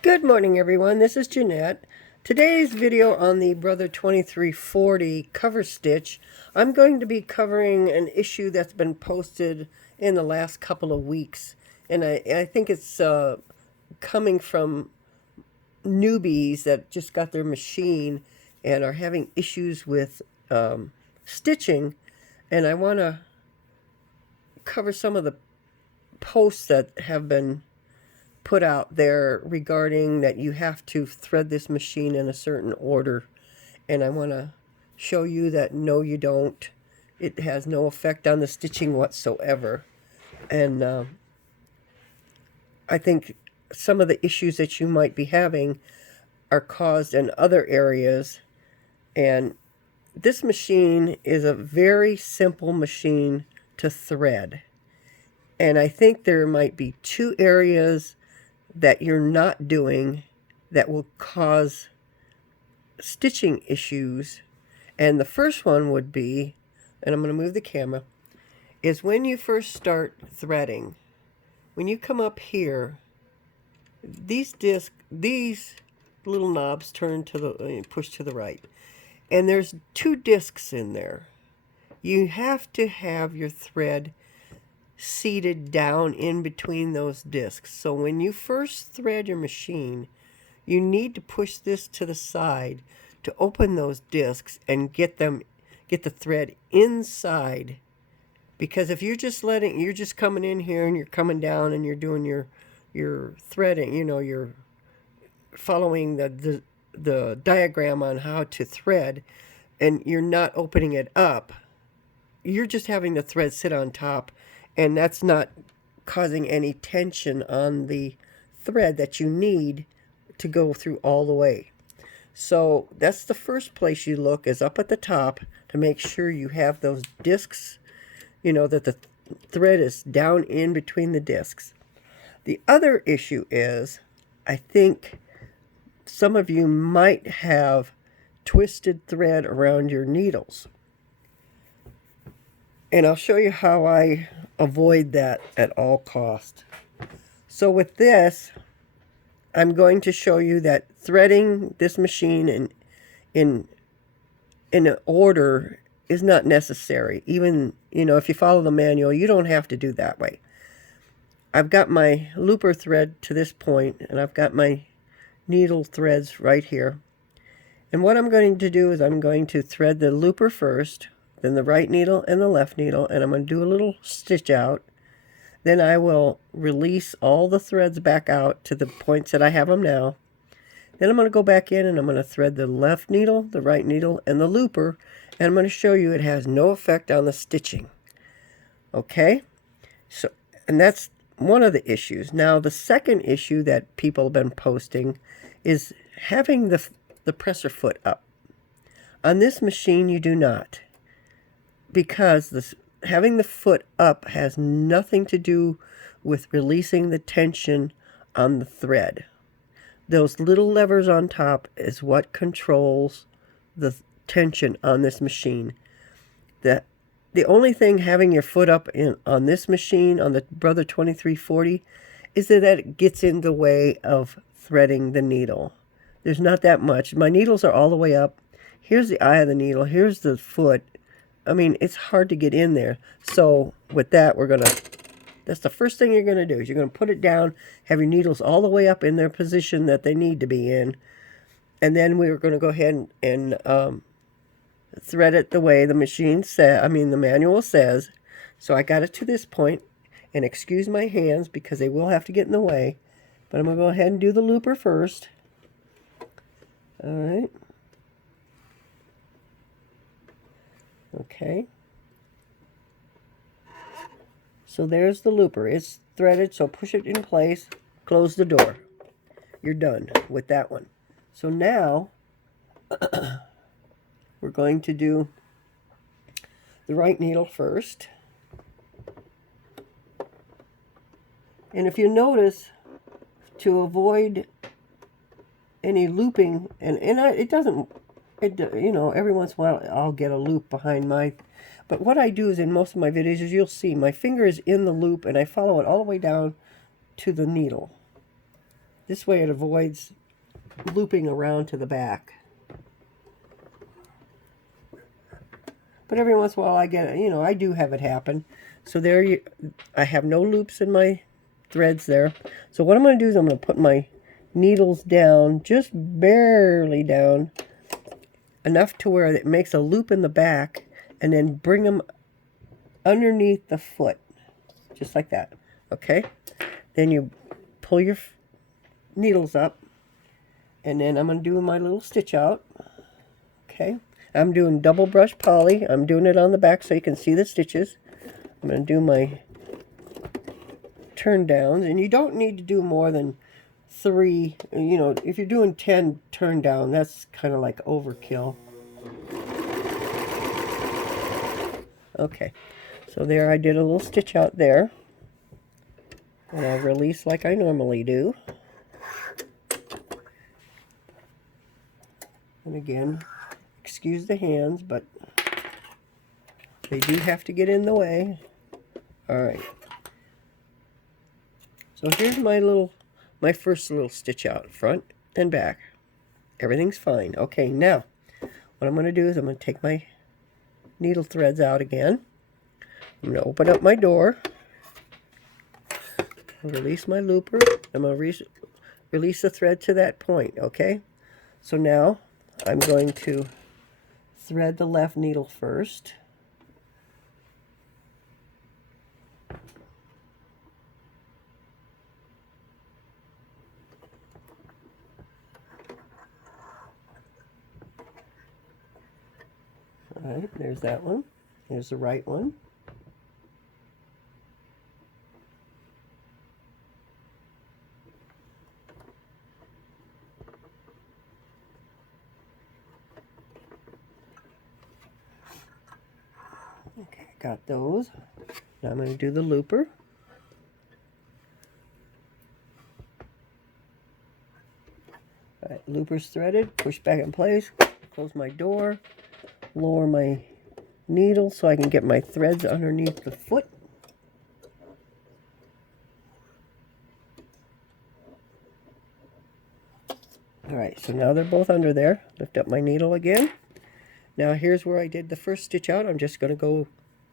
Good morning, everyone. This is Jeanette. Today's video on the Brother 2340 cover stitch, I'm going to be covering an issue that's been posted in the last couple of weeks. And I think it's coming from newbies that just got their machine and are having issues with stitching. And I want to cover some of the posts that have been put out there regarding that you have to thread this machine in a certain order, and I want to show you that no, you don't. It has no effect on the stitching whatsoever. And I think some of the issues that you might be having are caused in other areas, and this machine is a very simple machine to thread. And I think there might be two areas that you're not doing that will cause stitching issues. And the first one would be, and I'm going to move the camera, is when you first start threading. When you come up here, these little knobs turn to the push to the right, and there's two discs in there. You have to have your thread seated down in between those discs. So when you first thread your machine, you need to push this to the side to open those discs and get the thread inside. Because if you're just coming in here and you're coming down and you're doing your threading, you're following the diagram on how to thread, and you're not opening it up, you're just having the thread sit on top, and that's not causing any tension on the thread that you need to go through all the way. So that's the first place you look, is up at the top, to make sure you have those discs, that the thread is down in between the discs. The other issue is, I think some of you might have twisted thread around your needles. And I'll show you how I avoid that at all cost. So with this, I'm going to show you that threading this machine in an order is not necessary. Even, if you follow the manual, you don't have to do that way. I've got my looper thread to this point, and I've got my needle threads right here. And what I'm going to do is I'm going to thread the looper first, then the right needle and the left needle, and I'm going to do a little stitch out. Then I will release all the threads back out to the points that I have them now. Then I'm going to go back in and I'm going to thread the left needle, the right needle, and the looper, and I'm going to show you it has no effect on the stitching. Okay? So, and that's one of the issues. Now, the second issue that people have been posting is having the presser foot up. On this machine, you do not, because having the foot up has nothing to do with releasing the tension on the thread. Those little levers on top is what controls the tension on this machine. The only thing having your foot up on this machine, on the Brother 2340, is that it gets in the way of threading the needle. There's not that much. My needles are all the way up. Here's the eye of the needle. Here's the foot. I mean, it's hard to get in there. So with that, that's the first thing you're going to do, is you're going to put it down, have your needles all the way up in their position that they need to be in. And then we're going to go ahead and thread it the way the the manual says. So I got it to this point, and excuse my hands because they will have to get in the way. But I'm going to go ahead and do the looper first. All right. Okay. So there's the looper. It's threaded, so push it in place, close the door. You're done with that one. So now we're going to do the right needle first. And if you notice, to avoid any looping, every once in a while I'll get a loop behind but what I do is, in most of my videos, as you'll see, my finger is in the loop and I follow it all the way down to the needle. This way it avoids looping around to the back. But every once in a while I get, I do have it happen. So there I have no loops in my threads there. So what I'm going to do is I'm going to put my needles down, just barely down, enough to where it makes a loop in the back, and then bring them underneath the foot, just like that. Okay? Then you pull your needles up, and then I'm going to do my little stitch out. Okay? I'm doing double brush poly. I'm doing it on the back so you can see the stitches. I'm going to do my turn downs, and you don't need to do more than 3. If you're doing 10 turn down, that's kind of like overkill. Okay, so there I did a little stitch out there, and I'll release like I normally do. And again, excuse the hands, but they do have to get in the way. All right. So here's my first little stitch out, front and back. Everything's fine. Okay, now what I'm going to do is I'm going to take my needle threads out again. I'm going to open up my door. I'll release my looper. I'm going to release the thread to that point, okay? So now I'm going to thread the left needle first. All right, there's that one. There's the right one. Okay, got those. Now I'm going to do the looper. All right, looper's threaded, push back in place, close my door, lower my needle so I can get my threads underneath the foot. All right, so now they're both under there. Lift up my needle again. Now here's where I did the first stitch out. I'm just going to go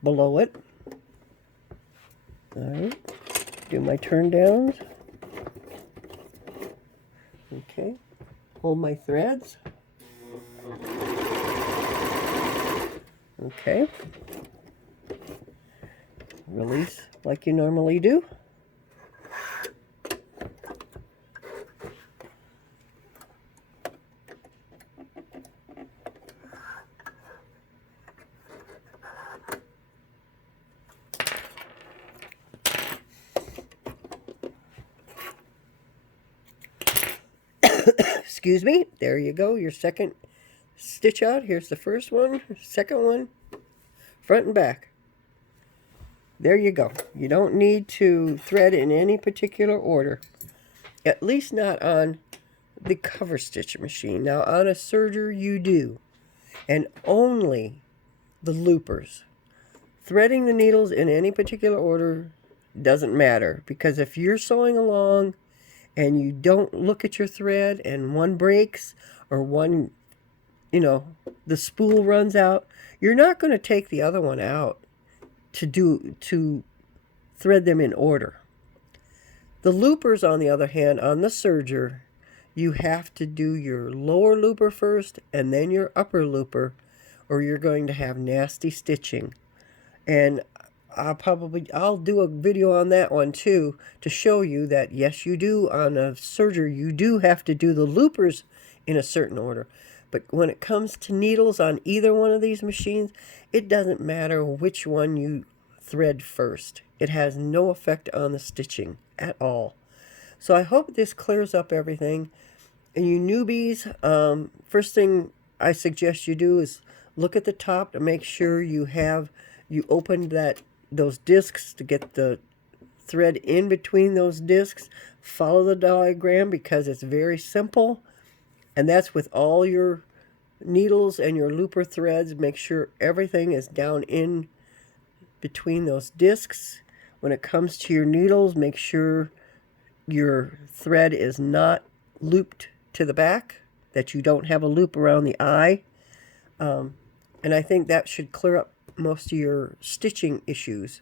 below it. All right, do my turn downs. Okay, hold my threads. Okay, release like you normally do. Excuse me, there you go, your second stitch out. Here's the first one, second one, front and back. There you go. You don't need to thread in any particular order, at least not on the cover stitch machine. Now on a serger you do, and only the loopers. Threading the needles in any particular order doesn't matter, because if you're sewing along and you don't look at your thread and one breaks or one, the spool runs out, you're not going to take the other one out to thread them in order. The loopers, on the other hand, on the serger, you have to do your lower looper first and then your upper looper, or you're going to have nasty stitching. And I'll do a video on that one too, to show you that yes, you do, on a serger you do have to do the loopers in a certain order. But when it comes to needles on either one of these machines, it doesn't matter which one you thread first. It has no effect on the stitching at all. So I hope this clears up everything. And you newbies, first thing I suggest you do is look at the top to make sure you opened those discs to get the thread in between those discs. Follow the diagram because it's very simple, and that's with all your needles and your looper threads. Make sure everything is down in between those discs. When it comes to your needles, make sure your thread is not looped to the back, that you don't have a loop around the eye. And I think that should clear up most of your stitching issues.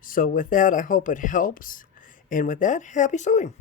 So with that, I hope it helps. And with that, happy sewing.